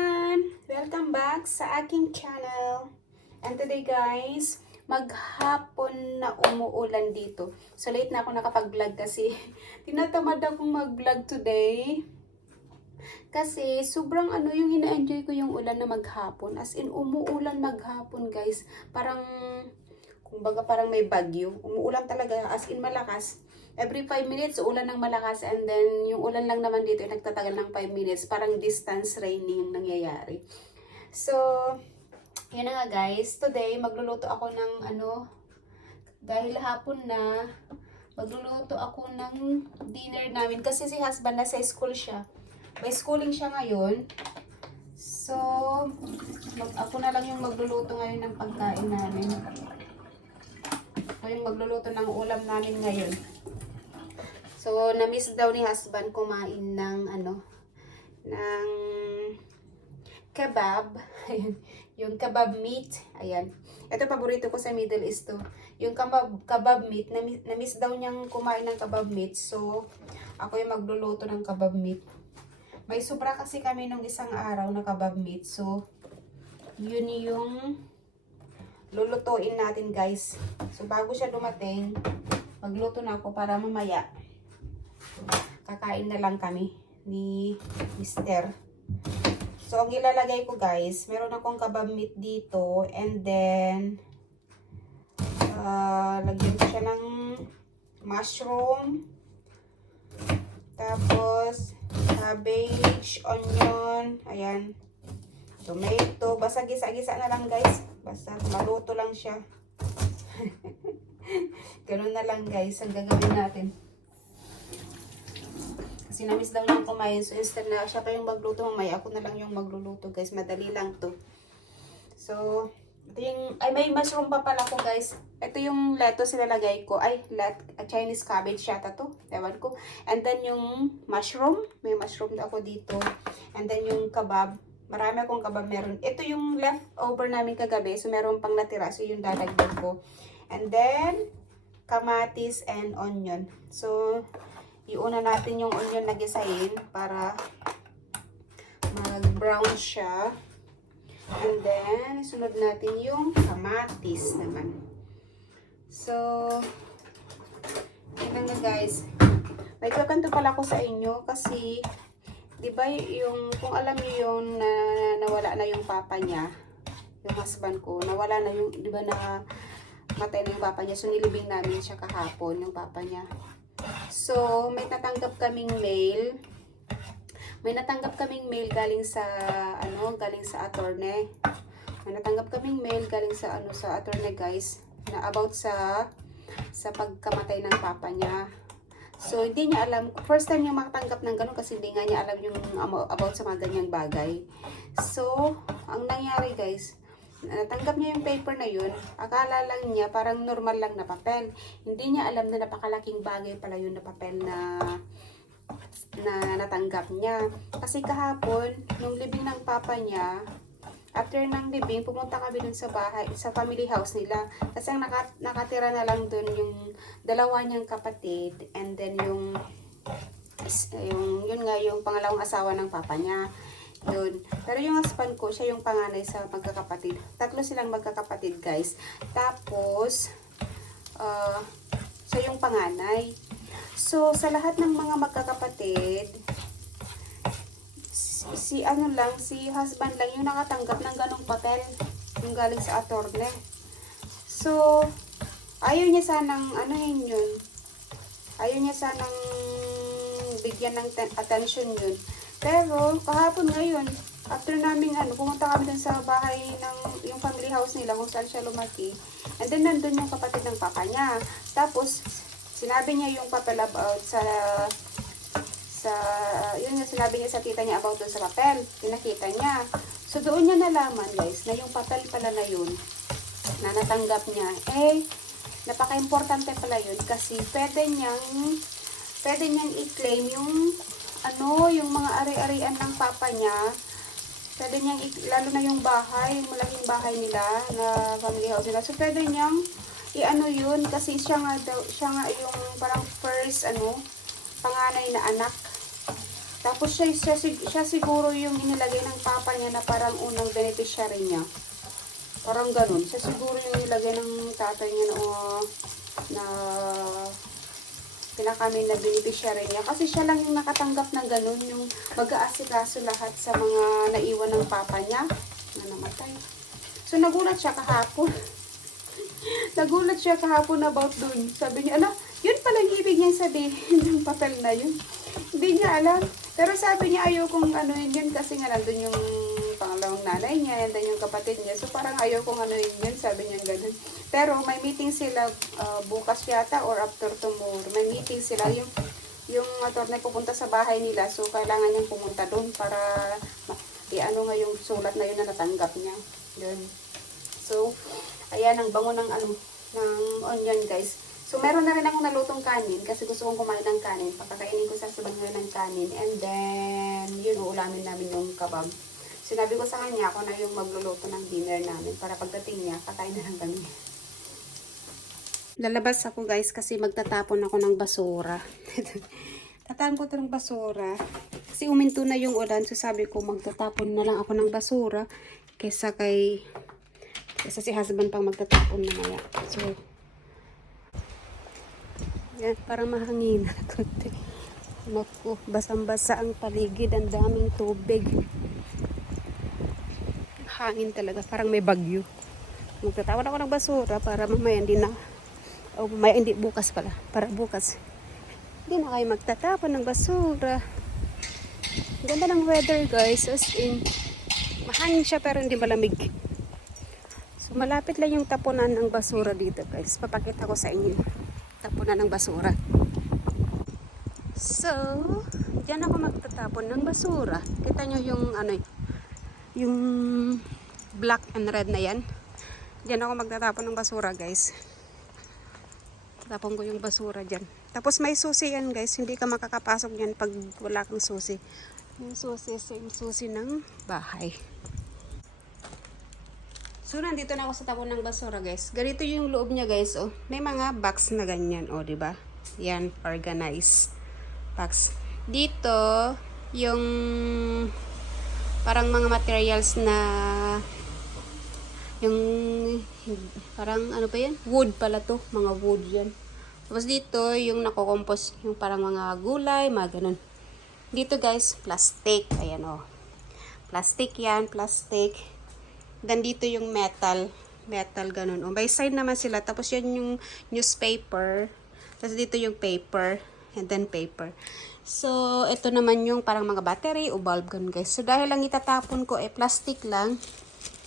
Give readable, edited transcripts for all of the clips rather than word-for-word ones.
everyone! Welcome back sa aking channel. And today guys, maghapon na umuulan dito. So late na ako nakapag-vlog kasi tinatamad akong mag-vlog today. Kasi sobrang yung ina-enjoy ko yung ulan na maghapon. As in, umuulan maghapon guys. Kumbaga parang may bagyo. Umuulan talaga, as in malakas. Every 5 minutes, ulan ng malakas. And then, yung ulan lang naman dito, nagtatagal ng 5 minutes. Parang distance raining yung nangyayari. So, yun na nga guys. Today, magluluto ako ng dahil hapon na, magluluto ako ng dinner namin. Kasi si husband nasa school siya. May schooling siya ngayon. So, ako na lang yung magluluto ngayon ng pagkain namin. Ako yung magluluto ng ulam namin ngayon. So, na-miss daw ni husband kumain ng ng kebab. Ayan. Yung kebab meat. Ayan. Ito paborito ko sa Middle East to. Yung kebab meat, na-miss daw niyang kumain ng kebab meat. So, ako yung magluluto ng kebab meat. May sobra kasi kami nung isang araw na kebab meat. So, yun yung lulutuin natin guys. So, bago siya dumating, magluto na ako para mamaya kakain na lang kami ni Mister. So, ang ilalagay ko guys, meron akong kebab meat dito. And then, lagyan ko siya ng mushroom. Tapos, cabbage, onion, ayan. Tomato, basta gisa-gisa na lang guys. Basta maluto lang siya. Ganun na lang guys, ang gagawin natin. Kasi na-miss daw niyang kumain. So, instead na siya pa yung magluto mamaya, ako na lang yung magluluto guys. Madali lang to. So, ito yung, may mushroom pa pala ko guys. Ito yung lettuce nilalagay ko. Chinese cabbage yata to. Ewan ko. And then yung mushroom. May mushroom na ako dito. And then yung kebab. Marami akong kebab meron. Ito yung leftover namin kagabi. So, meron pang natira. So, yung dadagdag ko. And then, kamatis and onion. So, iuna natin yung onion na gisahin para mag-brown siya. And then, sunod natin yung kamatis naman. So, yun nga guys. May kakanto pala ko sa inyo kasi, di ba yung, kung alam niyo yung nawala na yung papa niya, yung husband ko, nawala na yung, di ba na matay na yung papa niya. So, nilibing namin siya kahapon, yung papa niya. So, may natanggap kaming mail. May natanggap kaming mail galing sa galing sa attorney. May natanggap kaming mail galing sa sa attorney guys, na about sa pagkamatay ng papa niya. So, hindi niya alam, first time niya makatanggap ng ganun kasi hindi nga niya alam yung about sa mga ganyang bagay. So, ang nangyari guys, natanggap niya yung paper na yun, akala lang niya parang normal lang na papel. Hindi niya alam na napakalaking bagay pala yun na papel na natanggap niya. Kasi kahapon, nung libing ng papa niya, after ng libing, pumunta kami dun sa bahay, sa family house nila. Kasi ang nakatira na lang dun yung dalawa niyang kapatid, and then yung pangalawang asawa ng papa niya. Yun. Pero yung husband ko, siya yung panganay sa magkakapatid. Tatlo silang magkakapatid, guys. Tapos, siya yung panganay. So, sa lahat ng mga magkakapatid, si husband lang yung nakatanggap ng ganong papel. Yung galing sa attorney. So, ayaw niya sanang, yun. Ayaw niya sanang bigyan ng attention yun. Pero, kahapon ngayon, after namin, pumunta kami dun sa bahay ng, yung family house nila, kung saan siya lumaki. And then, nandun yung kapatid ng papa niya. Tapos, sinabi niya yung papel about yun nga, sinabi niya sa tita niya about dun sa papel. Pinakita niya. So, doon niya nalaman, guys, na yung papel pala na yun, na natanggap niya, napaka-importante pala yun kasi pwede niyang i-claim yung yung mga ari-arian ng papa niya. Pwede niyang, lalo na yung bahay, yung malaking bahay nila, na family house nila. So, pwede niyang, yun, kasi siya nga yung parang first, panganay na anak. Tapos siya siguro yung inilagay ng papa niya niya na parang unang beneficiary niya. Parang ganun. Siya siguro yung nilagay ng tatay niya na pinakamin na beneficiary niya. Kasi siya lang yung nakatanggap ng ganun, yung mag-aasikaso lahat sa mga naiwan ng papa niya na namatay. So, nagulat siya kahapon. Nagulat siya kahapon about dun. Sabi niya, ala, yun pala yung ibig niya sabihin ng papel na yun. Hindi niya alam. Pero sabi niya, ayokong ano yun kasi nga nandun yung pangalawang nanay niya and then yung kapatid niya. So parang ayokong ano yun, sabi niya ganun. Pero may meeting sila bukas yata or after tomorrow. May meeting sila. Yung attorney pupunta sa bahay nila. So kailangan niyang pumunta doon para i-ano nga yung sulat na yun na natanggap niya. Yun. So, ayan, ang bango ng onion guys. So, meron na rin akong nalutong kanin kasi gusto kong kumain ng kanin. Pakakainin ko sa sabagay ng kanin. And then, yun, uulamin namin yung kabab. Sinabi ko sa kanya, ako na yung magluluto ng dinner namin para pagdating niya, kakain na lang kami. Lalabas ako guys kasi magtatapon ako ng basura. Tatapon ko ng basura. Kasi uminto na yung ulan. So, sabi ko, magtatapon na lang ako ng basura kesa si husband pang magtatapon mamaya. So, yan, parang mahangin. Naku, basang-basa ang paligid. Ang daming tubig. Hangin talaga. Parang may bagyo. Magtatapon ako ng basura para mamaya hindi na. O mamaya hindi, bukas pala. Para bukas. Hindi na kayo magtatapon ng basura. Ganda ng weather guys. As in, mahangin siya pero hindi malamig. So, malapit lang yung tapunan ng basura dito guys. Papakita ko sa inyo. Tapunan ng basura. So, dyan ako magtatapon ng basura. Kita nyo yung yung black and red na yan. Dyan ako magtatapon ng basura guys. Tapon ko yung basura dyan. Tapos may susi yan guys. Hindi ka makakapasok dyan pag wala kang susi. Yung susi, same susi ng bahay. So, nandito na ako sa tapon ng basura, guys. Ganito yung loob niya, guys, oh. May mga box na ganyan, oh, diba? Yan, organized box. Dito, yung parang mga materials na yung parang ano pa yan? Wood pala to. Mga wood yan. Tapos dito, yung nakokompose, yung parang mga gulay, mga ganun. Dito, guys, plastic. Ayan, oh. Plastic yan, plastic. Then dito yung metal ganun. O, by side naman sila. Tapos yan yung newspaper. Tapos dito yung paper. And then paper. So, ito naman yung parang mga battery o bulb ganun guys. So, dahil lang itatapon ko plastic lang.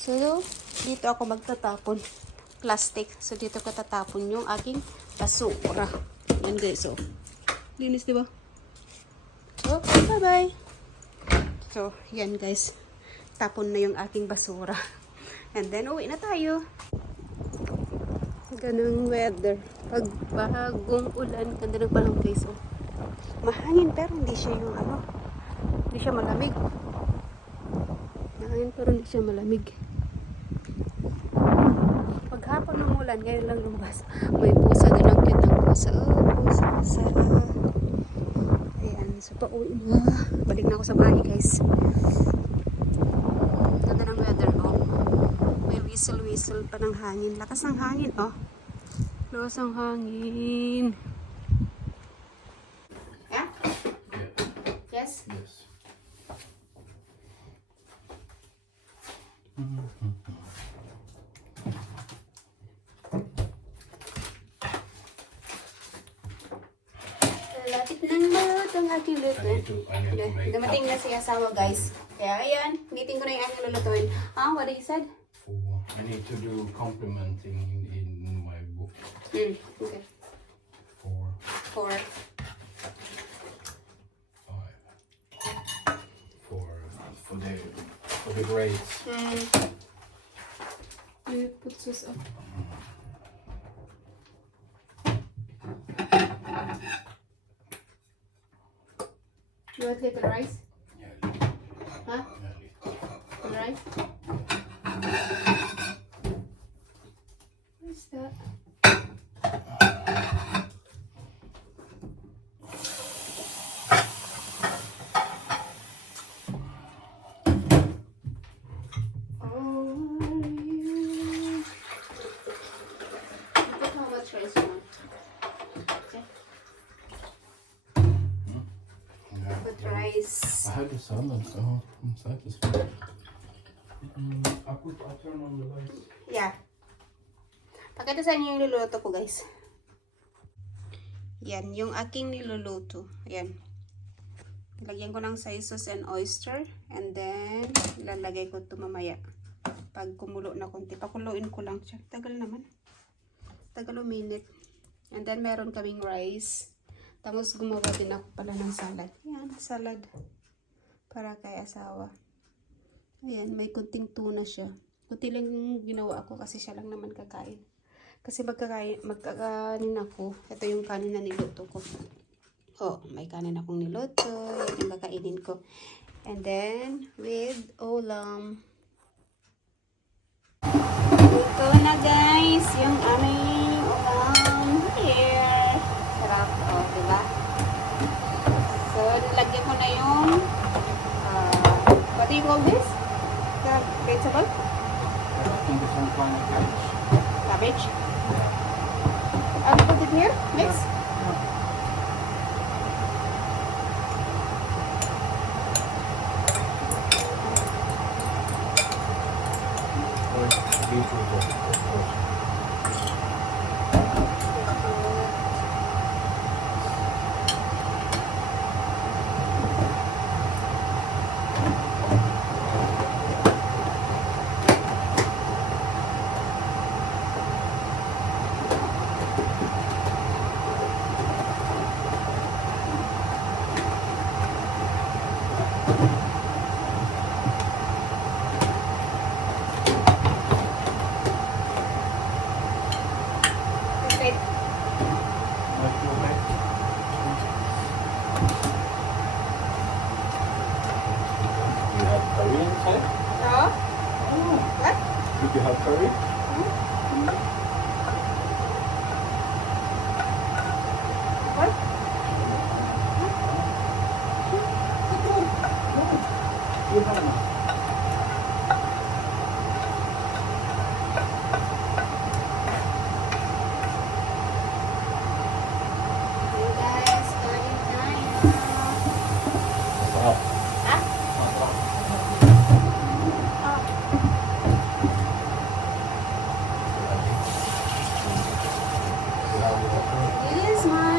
So, dito ako magtatapon. Plastic. So, dito ko tatapon yung aking basura. Yan guys. So, linis diba? So, bye-bye. So, yan guys. Tapon na yung aking basura. And then, uwi na tayo. Ganang weather. Pag bagong ulan, ganda ng panahon guys. Oh. Mahangin pero hindi siya yung hindi siya malamig. Mahangin pero hindi siya malamig. Paghapon ng ulan, ngayon lang lumabas. May pusa din ang cute ng pusa. Oh, pusa. Ayan, so pauwi na. Balik na ako sa bahay guys. Ganda ng weather, oh. May whistle pa ng hangin. Lakas ng hangin, oh. Lakas ng hangin. Yeah? Yes? Yes. Lapit ng luto ang aking luto. I need to make Dumating na si asawa guys. Kaya ayan, meeting ko na yung aking lulutuin. What you said? I need to do complimenting in my book. Okay. 4, 4. 5. For the grades. You put sauce up. You want little rice? Yeah. Huh? Yeah, Little rice? What's that? salad. Oh, I'm satisfied. I turn on the lights. Yeah. Pakita sa inyo yung niluluto ko, guys. Yan, yung aking niluluto. Ayan. Lagyan ko ng soy sauce and oyster. And then, lalagay ko ito mamaya. Pag kumulo na konti, pakuluin ko lang siya. Tagal naman. Tagal o minute. And then, meron kaming rice. Tapos, gumawa din ako pala ng salad. Yan, salad. Para kay asawa. Ayan, may kunting tuna siya. Kunti lang yung ginawa ako kasi siya lang naman kakain. Kasi magkakanin ako. Ito yung kanin na niluto ko. Oh, may kanin akong niluto. Yan yung kakainin ko. And then, with ulam. Ito na guys, yung aming ulam. Here. Sarap. Oh, diba? So, nilagyan ko na yung what do you call this? The vegetable? I think it's some kind of cabbage. Cabbage? I'll put it here. Mix. Beetroot, of course. Perfect. Microwave. You have curry inside? So, what? Did you have curry? What? You have enough. Hey guys, kain tayo. Wow. Ah? Ah. This is my